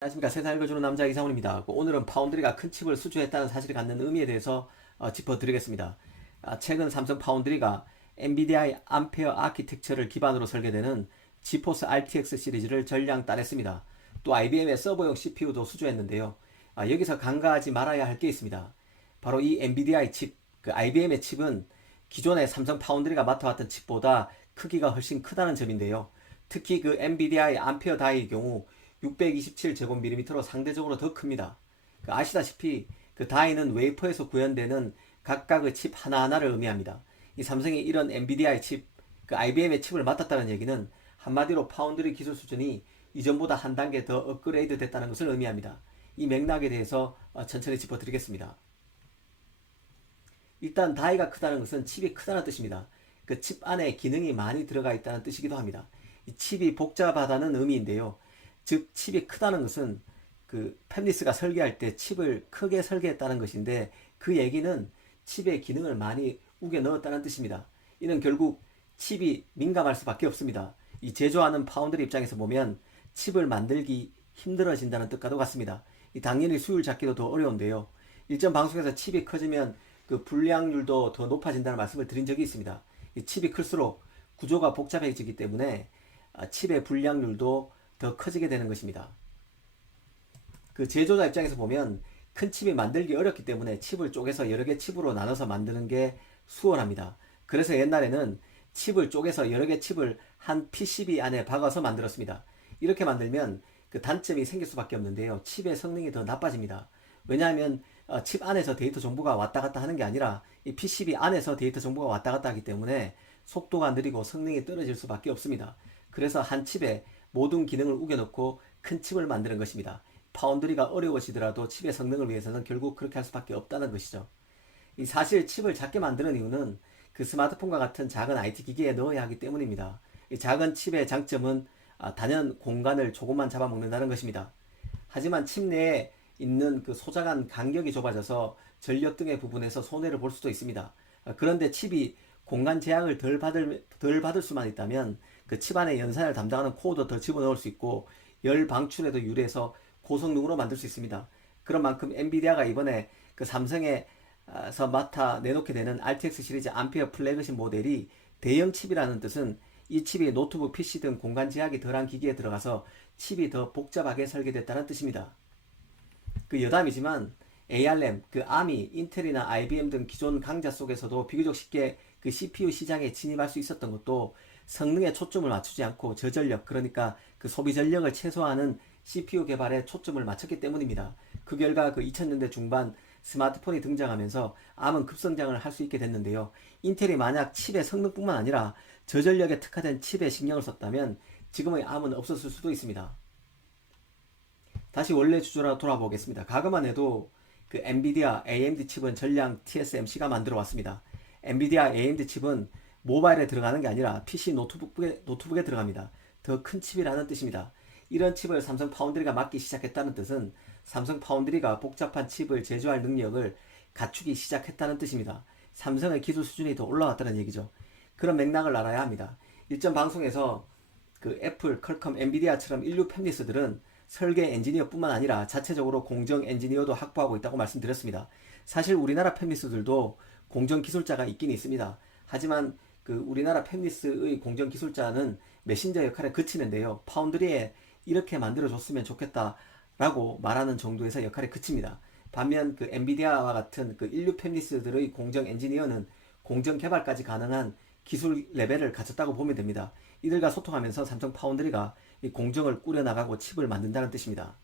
안녕하십니까. 세상 읽어주는 남자 이상훈입니다. 오늘은 파운드리가 큰 칩을 수주했다는 사실을 갖는 의미에 대해서 짚어드리겠습니다. 최근 삼성 파운드리가 엔비디아의 암페어 아키텍처를 기반으로 설계되는 지포스 RTX 시리즈를 전량 따냈습니다. 또 IBM의 서버용 CPU도 수주했는데요. 여기서 간과하지 말아야 할 게 있습니다. 바로 이 엔비디아의 칩, 그 IBM의 칩은 기존의 삼성 파운드리가 맡아왔던 칩보다 크기가 훨씬 크다는 점인데요. 특히 그 엔비디아의 암페어 다이의 경우 627제곱밀리미터로 상대적으로 더 큽니다. 아시다시피 그 다이는 웨이퍼에서 구현되는 각각의 칩 하나하나를 의미합니다. 이 삼성이 이런 엔비디아의 칩, 그 IBM의 칩을 맡았다는 얘기는 한마디로 파운드리 기술 수준이 이전보다 한 단계 더 업그레이드 됐다는 것을 의미합니다. 이 맥락에 대해서 천천히 짚어드리겠습니다. 일단 다이가 크다는 것은 칩이 크다는 뜻입니다. 그 칩 안에 기능이 많이 들어가 있다는 뜻이기도 합니다. 이 칩이 복잡하다는 의미인데요. 즉 칩이 크다는 것은 그 팹리스가 설계할 때 칩을 크게 설계했다는 것인데, 그 얘기는 칩의 기능을 많이 우겨 넣었다는 뜻입니다. 이는 결국 칩이 민감할 수밖에 없습니다. 이 제조하는 파운드리 입장에서 보면 칩을 만들기 힘들어진다는 뜻과도 같습니다. 당연히 수율 잡기도 더 어려운데요. 일전 방송에서 칩이 커지면 그 불량률도 더 높아진다는 말씀을 드린 적이 있습니다. 이 칩이 클수록 구조가 복잡해지기 때문에 칩의 불량률도 더 커지게 되는 것입니다. 그 제조자 입장에서 보면 큰 칩이 만들기 어렵기 때문에 칩을 쪼개서 여러 개 칩으로 나눠서 만드는 게 수월합니다. 그래서 옛날에는 칩을 쪼개서 여러 개 칩을 한 PCB 안에 박아서 만들었습니다. 이렇게 만들면 그 단점이 생길 수밖에 없는데요. 칩의 성능이 더 나빠집니다. 왜냐하면 칩 안에서 데이터 정보가 왔다 갔다 하는 게 아니라 이 PCB 안에서 데이터 정보가 왔다 갔다 하기 때문에 속도가 느리고 성능이 떨어질 수밖에 없습니다. 그래서 한 칩에 모든 기능을 우겨넣고 큰 칩을 만드는 것입니다. 파운드리가 어려워지더라도 칩의 성능을 위해서는 결국 그렇게 할 수밖에 없다는 것이죠. 사실 칩을 작게 만드는 이유는 그 스마트폰과 같은 작은 IT 기기에 넣어야 하기 때문입니다. 이 작은 칩의 장점은 단연 공간을 조금만 잡아먹는다는 것입니다. 하지만 칩 내에 있는 그 소장한 간격이 좁아져서 전력 등의 부분에서 손해를 볼 수도 있습니다. 그런데 칩이 공간 제약을 덜 받을 수만 있다면 그 칩 안에 연산을 담당하는 코어도 더 집어넣을 수 있고 열 방출에도 유리해서 고성능으로 만들 수 있습니다. 그런 만큼 엔비디아가 이번에 그 삼성에서 맡아 내놓게 되는 RTX 시리즈 암페어 플래그십 모델이 대형 칩이라는 뜻은 이 칩이 노트북, PC 등 공간 제약이 덜한 기기에 들어가서 칩이 더 복잡하게 설계됐다는 뜻입니다. 그 여담이지만 ARM, 그 ARM이 인텔이나 IBM 등 기존 강자 속에서도 비교적 쉽게 그 CPU 시장에 진입할 수 있었던 것도 성능에 초점을 맞추지 않고 저전력, 그러니까 그 소비 전력을 최소화하는 CPU 개발에 초점을 맞췄기 때문입니다. 그 결과 그 2000년대 중반 스마트폰이 등장하면서 ARM은 급성장을 할 수 있게 됐는데요. 인텔이 만약 칩의 성능뿐만 아니라 저전력에 특화된 칩에 신경을 썼다면 지금의 ARM은 없었을 수도 있습니다. 다시 원래 주제로 돌아보겠습니다. 과거만 해도 그 엔비디아 AMD 칩은 전량 TSMC가 만들어 왔습니다. 엔비디아 AMD 칩은 모바일에 들어가는 게 아니라 PC 노트북에 들어갑니다. 더 큰 칩이라는 뜻입니다. 이런 칩을 삼성 파운드리가 맡기 시작했다는 뜻은 삼성 파운드리가 복잡한 칩을 제조할 능력을 갖추기 시작했다는 뜻입니다. 삼성의 기술 수준이 더 올라왔다는 얘기죠. 그런 맥락을 알아야 합니다. 일전 방송에서 그 애플, 퀄컴, 엔비디아처럼 인류 팹리스들은 설계 엔지니어뿐만 아니라 자체적으로 공정 엔지니어도 확보하고 있다고 말씀드렸습니다. 사실 우리나라 팹리스들도 공정 기술자가 있긴 있습니다. 하지만 그 우리나라 팹리스의 공정 기술자는 메신저 역할에 그치는데요. 파운드리에 이렇게 만들어줬으면 좋겠다라고 말하는 정도에서 역할에 그칩니다. 반면 그 엔비디아와 같은 그 인류 팹리스들의 공정 엔지니어는 공정 개발까지 가능한 기술 레벨을 갖췄다고 보면 됩니다. 이들과 소통하면서 삼성 파운드리가 이 공정을 꾸려나가고 칩을 만든다는 뜻입니다.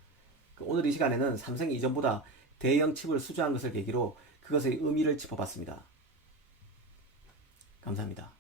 오늘 이 시간에는 삼성이 이전보다 대형 칩을 수주한 것을 계기로 그것의 의미를 짚어봤습니다. 감사합니다.